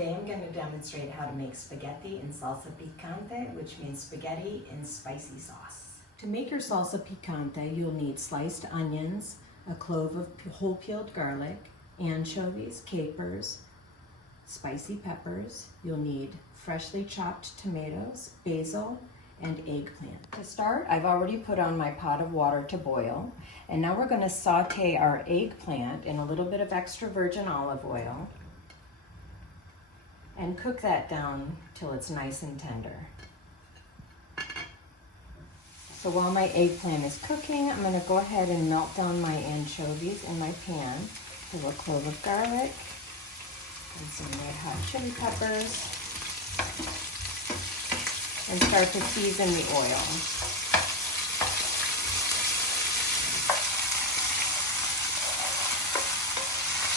Today I'm going to demonstrate how to make spaghetti in salsa picante, which means spaghetti in spicy sauce. To make your salsa picante, you'll need sliced onions, a clove of whole peeled garlic, anchovies, capers, spicy peppers. You'll need freshly chopped tomatoes, basil, and eggplant. To start, I've already put on my pot of water to boil, and now we're going to saute our eggplant in a little bit of extra virgin olive oil and cook that down till it's nice and tender. So while my eggplant is cooking, I'm going to go ahead and melt down my anchovies in my pan, with a clove of garlic and some red hot chili peppers, and start to season the oil.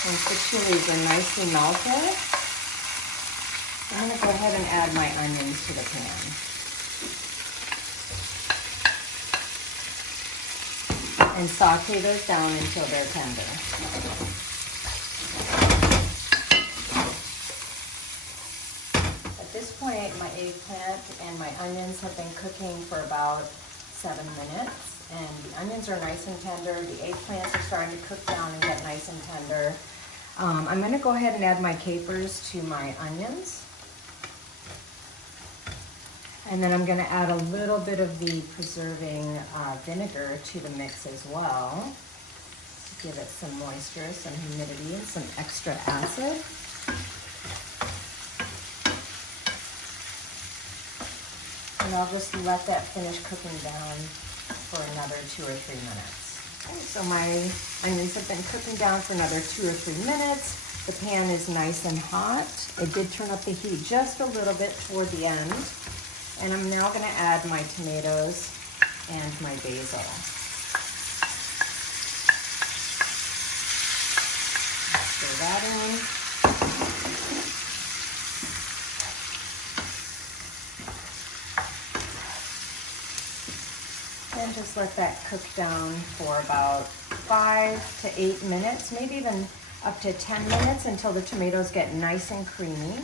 Once the chilies are nicely melted, I'm going to go ahead and add my onions to the pan. And saute those down until they're tender. At this point, my eggplant and my onions have been cooking for about 7 minutes, and the onions are nice and tender. The eggplants are starting to cook down and get nice and tender. I'm going to go ahead and add my capers to my onions. And then I'm going to add a little bit of the preserving vinegar to the mix as well, to give it some moisture, some humidity, and some extra acid. And I'll just let that finish cooking down for another 2 or 3 minutes. Okay, so my onions have been cooking down for another 2 or 3 minutes. The pan is nice and hot. It did turn up the heat just a little bit toward the end. And I'm now going to add my tomatoes and my basil. Stir that in. And just let that cook down for about 5 to 8 minutes, maybe even up to 10 minutes until the tomatoes get nice and creamy.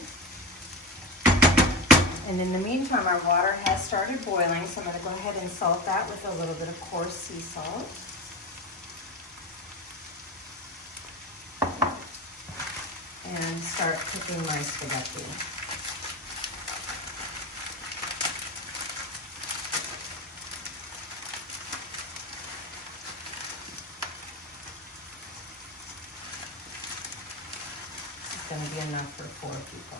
And in the meantime, our water has started boiling, so I'm going to go ahead and salt that with a little bit of coarse sea salt. And start cooking my spaghetti. This is going to be enough for 4 people.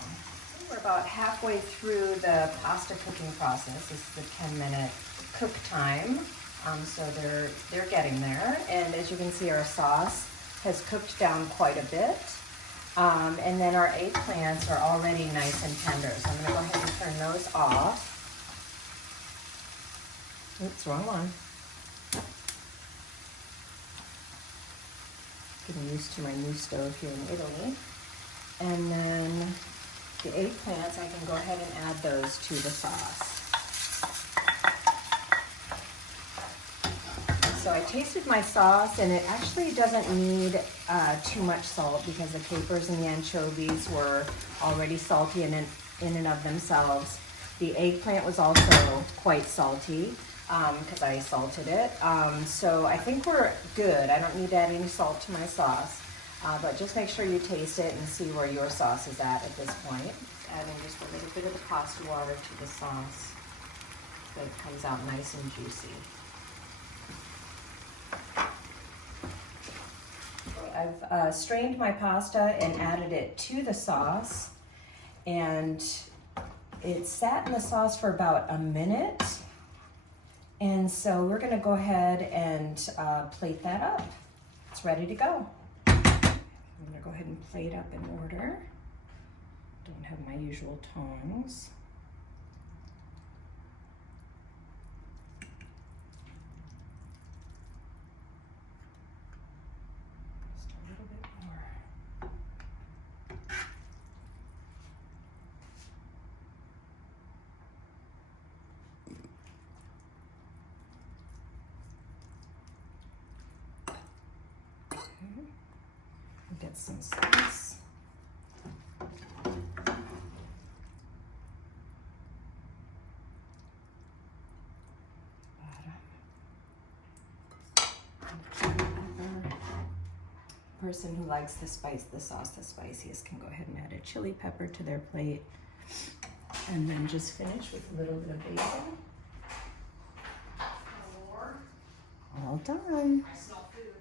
We're about halfway through the pasta cooking process. This is the 10-minute cook time, so they're getting there. And as you can see, our sauce has cooked down quite a bit. And then our eggplants are already nice and tender. So I'm going to go ahead and turn those off. Oops, wrong one. Getting used to my new stove here in Italy. And then the eggplants, I can go ahead and add those to the sauce. So I tasted my sauce, and it actually doesn't need too much salt because the capers and the anchovies were already salty in and of themselves. The eggplant was also quite salty because I salted it. So I think we're good. I don't need to add any salt to my sauce. But just make sure you taste it and see where your sauce is at this point. Adding just a little bit of the pasta water to the sauce so it comes out nice and juicy. I've strained my pasta and added it to the sauce, and it sat in the sauce for about a minute. And so we're going to go ahead and plate that up. It's ready to go. I'm going to go ahead and plate up in order. Don't have my usual tongs. Just a little bit more. Okay. Get some sauce. person who likes the sauce the spiciest can go ahead and add a chili pepper to their plate. And then just finish with a little bit of basil. All done. I smell food.